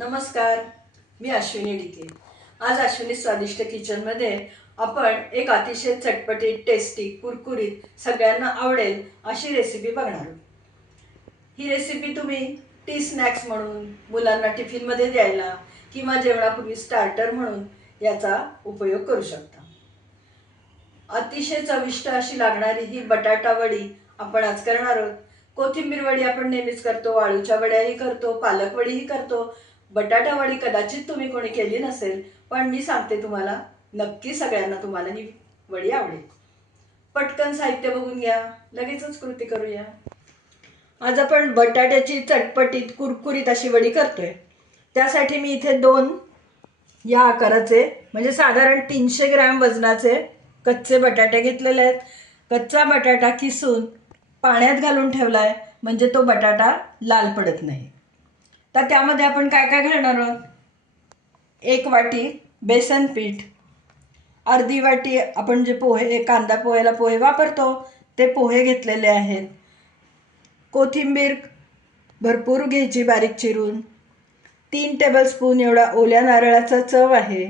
नमस्कार, मी अश्विनी डिके। आज अश्विनी स्वादिष्ट किचनमध्ये आपण एक अतिशय चटपटीत, टेस्टी, कुरकुरीत, सगळ्यांना आवडेल अशी रेसिपी बघणार आहोत। ही रेसिपी तुम्ही टी स्नॅक्स म्हणून, मुलांना टिफिनमध्ये द्यायला किंवा जेवणापूर्वी स्टार्टर म्हणून याचा उपयोग करू शकता। अतिशय चविष्ट अशी लागणारी ही बटाटा वडी आपण आज करणार आहोत। कोथिंबीर वडी आपण नेहमीच करतो, आळूच्या वड्याही करतो, पालक वडीही करतो। बटाटा वडी कदाचित तुम्ही कोणी केली नसेल, पण मी सांगते तुम्हाला, नक्की सगळ्यांना तुम्हाला ही वडी आवडेल। पटकन साहित्य बघून घ्या, लगेचच कृती करूया। आज आपण बटाट्याची चटपटीत कुरकुरीत अशी वडी करतोय। त्यासाठी मी इथे 2 या आकाराचे म्हणजे साधारण 300 ग्रॅम वजनाचे कच्चे बटाटे घेतलेले आहेत। कच्चा बटाटा किसून पाण्यात घालून ठेवलाय म्हणजे तो बटाटा लाल पडत नाही। तर त्यामध्ये आपण काय काय घालणार आहोत? 1 वाटी बेसन पीठ, अर्धी वाटी आपण जे पोहे कांदा पोह्याला पोहे वापरतो ते पोहे घेतलेले आहेत। कोथिंबीर भरपूर घ्यायची बारीक चिरून। 3 टेबलस्पून एवढा ओल्या नारळाचा चव आहे।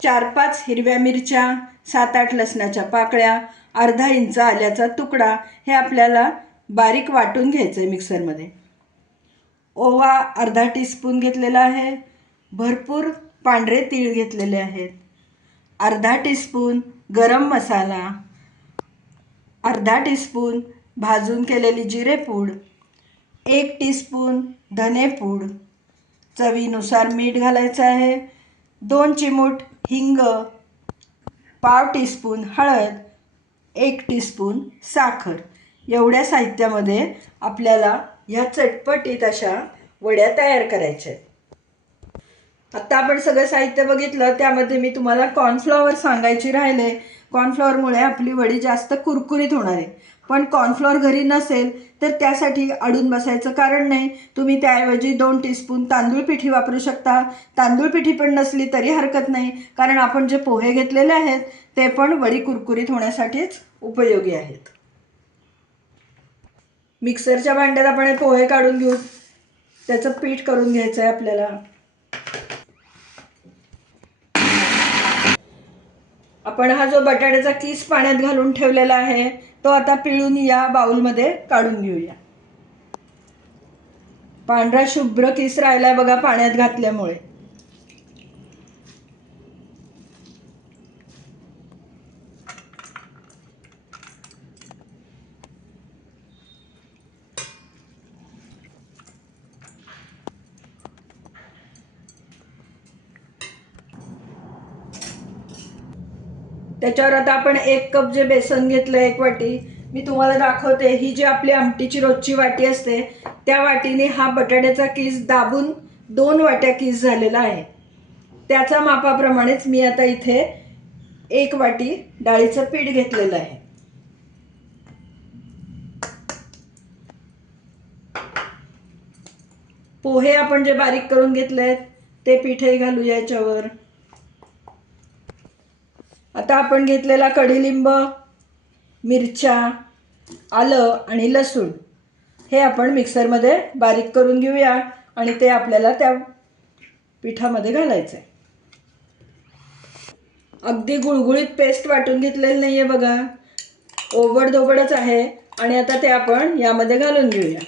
4-5 हिरव्या मिरच्या, 7-8 लसणाच्या पाकळ्या, अर्धा इंच आल्याचा तुकडा हे आपल्याला बारीक वाटून घ्यायचं आहे मिक्सरमध्ये। ओवा अर्धा टीस्पून घेतलेला आहे। भरपूर पांढरे तीळ घेतलेले आहेत। अर्धा टीस्पून गरम मसाला, अर्धा टीस्पून भाजून केलेली जिरेपूड, 1 टीस्पून धनेपूड, चवीनुसार मीठ घालायचं आहे, 2 चिमूट हिंग, पाव टीस्पून हळद, 1 टीस्पून साखर। एवढ्या साहित्यामध्ये आपल्याला ह्या चटपटीत अशा वड्या तयार करायच्या आहेत। आता आपण सगळं साहित्य बघितलं, त्यामध्ये मी तुम्हाला कॉर्नफ्लॉवर सांगायची राहिले। कॉर्नफ्लॉवरमुळे आपली वडी जास्त कुरकुरीत होणार आहे। पण कॉर्नफ्लॉवर घरी नसेल तर त्यासाठी अडून बसायचं कारण नाही। तुम्ही त्याऐवजी 2 टीस्पून तांदूळ पिठी वापरू शकता। तांदूळ पिठी पण नसली तरी हरकत नाही, कारण आपण जे पोहे घेतलेले आहेत ते पण वडी कुरकुरीत होण्यासाठीच उपयोगी आहेत। मिक्सरच्या भांड्यात आपण हे पोहे काढून घेऊ। त्याचं पीठ करून घ्यायचं आहे आपल्याला। आपण हा जो बटाट्याचा किस पाण्यात घालून ठेवलेला आहे तो आता पिळून या बाउलमध्ये काढून घेऊया। पांढरा शुभ्र किस राहिलाय बघा पाण्यात घातल्यामुळे। त्याच्यावर आता आपण 1 कप जे बेसन घेतलं, 1 वाटी, मी तुम्हाला दाखवते। ही जी आपली आमटीची रोजची वाटी असते त्या वाटीने हा बटाट्याचा किस दाबून 2 वाट्या किस झालेला आहे। त्याच्या मापाप्रमाणेच मी आता इथे 1 वाटी डाळीचं पीठ घेतलेलं आहे। पोहे आपण जे बारीक करून घेतलेत ते पीठही घालूया याच्यावर। आता आपण घेतलेला कढीलिंब, मिरच्या, आलं आणि लसूण हे आपण मिक्सरमध्ये बारीक करून घेऊया आणि ते आपल्याला त्या पिठामध्ये घालायचं आहे। अगदी गुळगुळीत पेस्ट वाटून घेतलेली नाहीये बघा, ओबडधोबडच आहे। आणि आता ते आपण यामध्ये घालून घेऊया।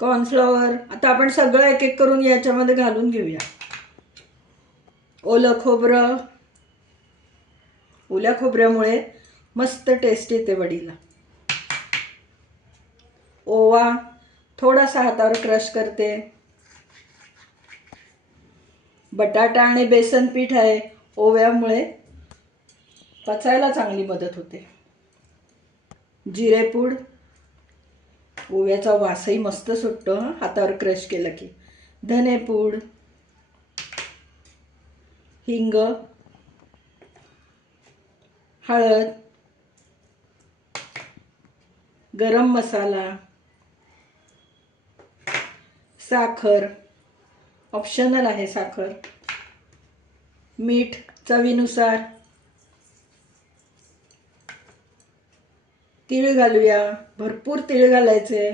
कॉर्नफ्लॉवर आता आपण सगळं एक एक करून याच्यामध्ये घालून घेऊया। ओलं खोबरं, ओल्या खोबऱ्यामुळे मस्त टेस्ट येते वडीला। ओवा थोडासा हातावर क्रश करते। बटाटा आणि बेसन पीठ आहे, ओव्यामुळे पचायला चांगली मदत होते। जिरेपूड, ओव्याचा वासही मस्त सुटतो हातावर क्रश केला की। धनेपूड, हिंग, हळद, गरम मसाला, साखर ऑप्शनल आहे साखर, मीठ चवीनुसार, तीळ घालूया, भरपूर तीळ घालायचे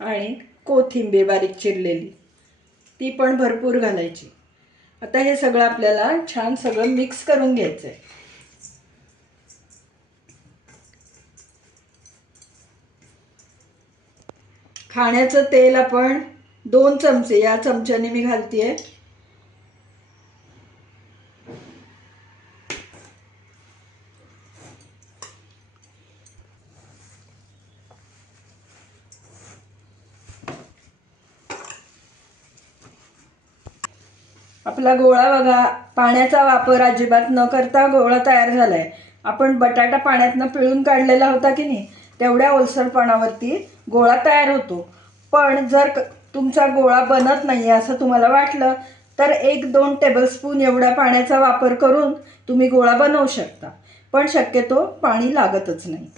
आणि कोथिंबीर बारीक चिरलेली ती पण भरपूर घालायची. आता हे सगळं आपल्याला छान सगळं मिक्स करून घ्यायचं आहे. खाण्याचं तेल आपण 2 चमचे या चमच्याने मी घालतेय. आपला गोळा बघा, पाण्याचा वापर अजिबात न करता गोळा तयार झालाय. आपण बटाटा पाण्यातनं पिळून काढलेला होता की नाही, तेवढ्या ओलसरपणावरती गोळा तयार होतो. पण जर तुमचा गोळा बनत नाही असं तुम्हाला वाटलं तर 1-2 टेबलस्पून एवढा पाण्याचा वापर करून तुम्ही गोळा बनवू शकता, पण शक्यतो पाणी लागतच नाही.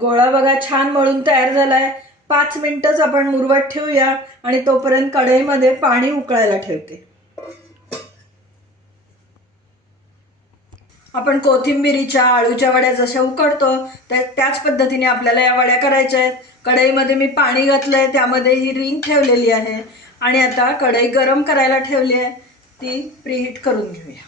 गोळा बघा छान मळून तयार झालाय. 5 मिनिटच आपण मुरवत ठेवूया आणि तोपर्यंत कढईमध्ये पाणी उकळायला ठेवते. आपण कोथिंबिरीच्या आळूच्या वड्या जशा उकडतो त्याच पद्धतीने आपल्याला या वड्या करायच्या आहेत. कढईमध्ये मी पाणी घातलंय, त्यामध्ये ही रिंग ठेवलेली आहे आणि आता कढई गरम करायला ठेवली आहे, ती प्रीहीट करून घेऊया.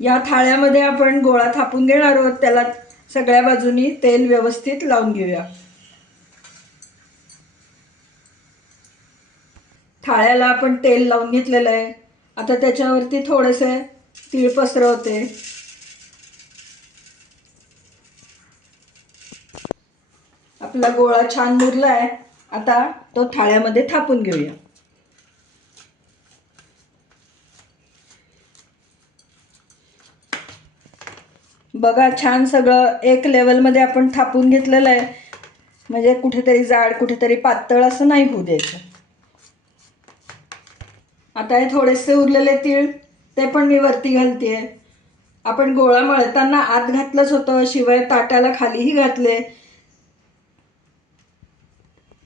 या थाळ्यामध्ये आपण गोळा थापून घेणार आहोत. त्याला सगळ्या बाजूनी तेल व्यवस्थित लावून घेऊया. थाळ्याला आपण तेल लावून घेतलेलं आहे. आता त्याच्यावरती थोडेसे तीळ पसरवते. आपला गोळा छान मुरलाय. आता तो थाळ्यामध्ये थापून घेऊया. बघा छान सगळं एक लेवलमध्ये आपण थापून घेतलेलं आहे, म्हणजे कुठेतरी जाड कुठेतरी पातळ असं नाही होऊ द्यायचं. आता हे थोडेसे उरलेले तीळ ते पण मी वरती घालतेय. आपण गोळा मळताना आत घातलंच होतं, शिवाय ताटाला खालीही घातले.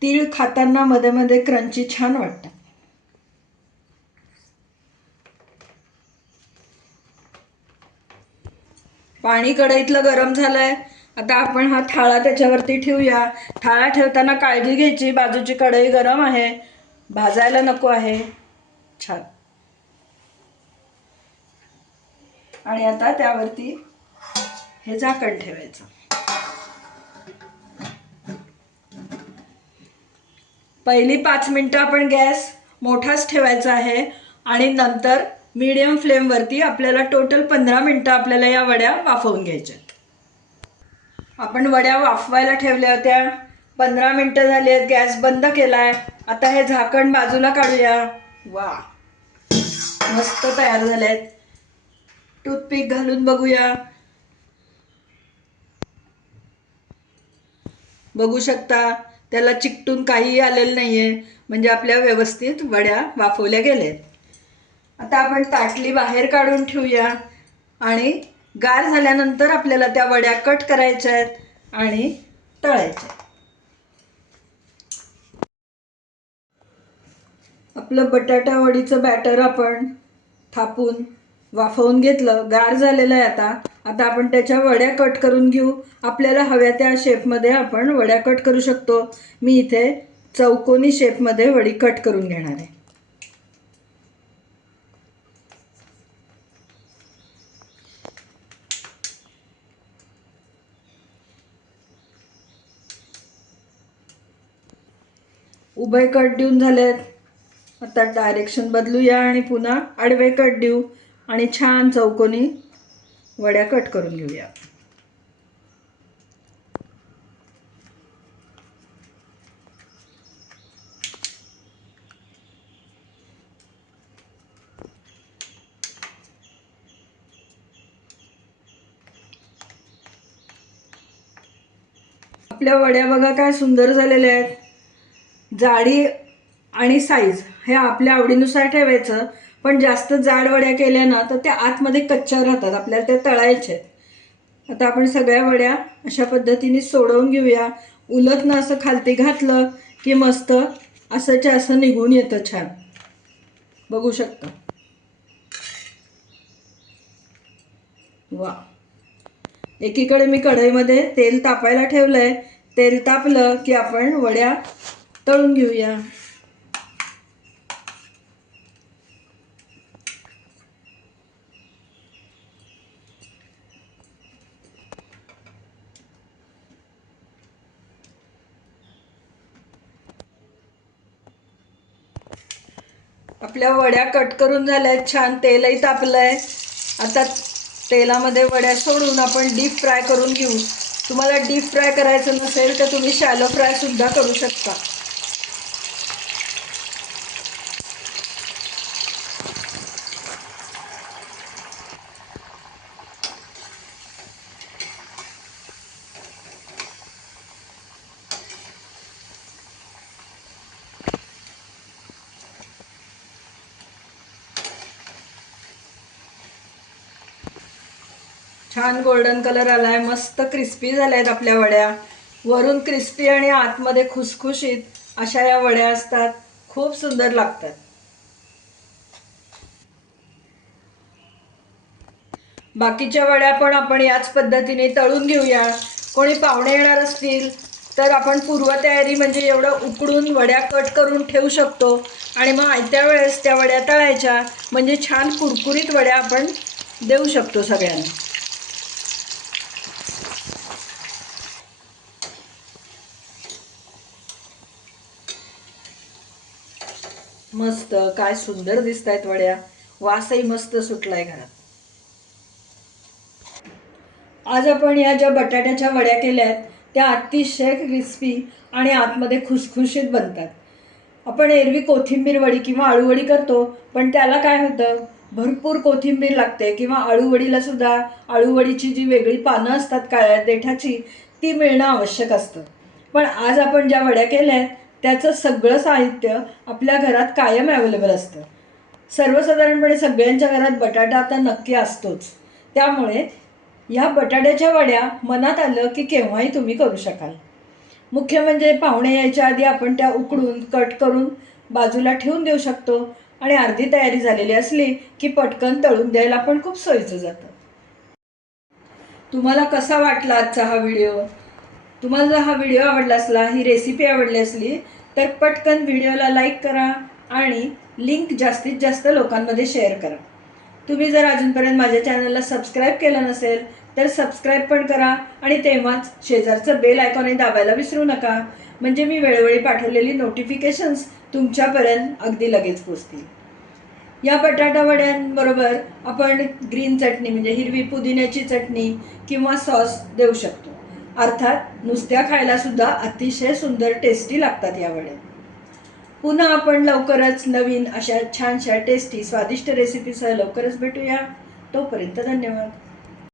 तीळ खाताना मध्ये मध्ये क्रंची छान वाटतं. पाणी कढईतलं गरम झालंय. आता आपण हा थाळा त्याच्यावरती ठेवूया. थाळा ठेवताना काळजी घ्यायची, बाजूची कढई गरम आहे, भाजायला नको आहे. छान. आणि आता त्यावरती हे झाकण ठेवायचं. पहिली 5 मिनिटं आपण गॅस मोठाच ठेवायचा आहे आणि नंतर मीडियम फ्लेमवरती आपल्याला टोटल 15 मिनिटं आपल्याला या वड्या वाफवून घ्यायच्या. आपण वड्या वाफवायला ठेवल्या होत्या. 15 मिनिटं झाली आहेत. गॅस बंद केलाय. आता हे झाकण बाजूला काढूया. वा, मस्त तयार झालेत. टूथपिक घालून बघूया. बघू शकता त्याला चिकटून काहीही आलेलं नाहीये, म्हणजे आपल्या व्यवस्थित वड्या वाफवल्या गेल्यात. आता आपण ताटली बाहेर काढून ठेवूया आणि गार झाल्यानंतर आपल्याला त्या वड्या कट करायच्या आहेत आणि तळायच्या. आपलं बटाटा वडीचं बॅटर आपण थापून वाफवून घेतलं, गार झालेलं आहे. आता आपण त्याच्या वड्या कट करून घेऊ. आपल्याला हव्या त्या शेपमध्ये आपण वड्या कट करू शकतो. मी इथे चौकोनी शेपमध्ये वडी कट करून घेणार आहे. उभे कट देऊन झालेत. आता डायरेक्शन बदलूया आणि पुन्हा आडवे कट देऊ आणि छान चौकोनी वड्या कट करून घेऊया. आपल्या वड्या बघा काय सुंदर झालेल्या आहेत. जाडी आणि साईज हे आपल्या आवडीनुसार ठेवायचं, पण जास्त जाड वड्या केल्या ना तर त्या आतमध्ये कच्च्या राहतात, आपल्याला त्या तळायच्या आहेत. आता आपण सगळ्या वड्या अशा पद्धतीने सोडवून घेऊया. उलटनं असं खालती घातलं की मस्त असंच्या असं निघून येतं छान, बघू शकता. वा, एकीकडे मी कढईमध्ये तेल तापायला ठेवलंय. तेल तापलं की आपण वड्या तळून घेऊया. आपल्या वड्या कट करून झाल्यात, छान तेलही तापलंय. आता तेलामध्ये वड्या सोडून आपण डीप फ्राय करून घेऊ. तुम्हाला डीप फ्राय करायचं नसेल तर तुम्ही शॅलो फ्राय सुद्धा करू शकता. छान गोल्डन कलर आलाय, मस्त क्रिस्पी झाल्यात आपल्या वड्या. वरून क्रिस्पी आणि आतमध्ये खुसखुशीत अशा या वड्या असतात. खूप सुंदर लागतात. बाकीच्या वड्या पण आपण याच पद्धतीने तळून घेऊया. कोणी पाहुणे येणार असतील तर आपण पूर्वतयारी म्हणजे एवढं उकडून वड्या कट करून ठेवू शकतो आणि मग आयत्या वेळेस त्या वड्या तळायच्या, म्हणजे छान कुरकुरीत वड्या आपण देऊ शकतो सगळ्यांना. मस्त, काय सुंदर दिसत आहेत वड्या. वासही मस्त सुटलाय घरात. आज आपण या ज्या बटाट्याच्या वड्या केल्यात त्या अतिशय क्रिस्पी आणि आतमध्ये खुसखुशीत बनतात. आपण एरवी कोथिंबीर वडी किंवा आळूवडी करतो, पण त्याला काय होतं, भरपूर कोथिंबीर लागते. किंवा आळूवडीला सुद्धा आळूवडीची जी वेगळी पानं असतात काळ्या देठाची, ती मिळणं आवश्यक असतं. पण आज आपण ज्या वड्या केल्या त्याचं सगळं साहित्य आपल्या घरात कायम अवेलेबल असतं. सर्वसाधारणपणे सगळ्यांच्या घरात बटाटा आता नक्की असतोच. त्यामुळे ह्या बटाट्याच्या वड्या मनात आलं की केव्हाही तुम्ही करू शकाल. मुख्य म्हणजे पाहुणे यायच्या आधी आपण त्या उकडून कट करून बाजूला ठेवून देऊ शकतो आणि अर्धी तयारी झालेली असली की पटकन तळून द्यायला पण खूप सोयीचं जातं. तुम्हाला कसा वाटला आजचा हा व्हिडिओ? तुम्हाला जर हा व्हिडिओ आवडला असला, ही रेसिपी आवडली असली तर पटकन व्हिडिओला लाईक करा आणि लिंक जास्तीत जास्त लोकांमध्ये शेअर करा. तुम्ही जर अजूनपर्यंत माझ्या चॅनलला सबस्क्राईब केलं नसेल तर सबस्क्राईब पण करा आणि तेव्हाच शेजारचं बेल आयकॉनही दाबायला विसरू नका, म्हणजे मी वेळोवेळी पाठवलेली नोटिफिकेशन्स तुमच्यापर्यंत अगदी लगेच पोचतील. या बटाटा वड्यांबरोबर आपण ग्रीन चटणी म्हणजे हिरवी पुदिन्याची चटणी किंवा सॉस देऊ शकतो. अर्थात नुसत्या खायला सुद्धा अतिशय सुंदर टेस्टी लागतात या वड्या. पुन्हा आपण लवकरच नवीन अशा छानशा टेस्टी स्वादिष्ट रेसिपीसह लवकरच भेटूया. तोपर्यंत धन्यवाद.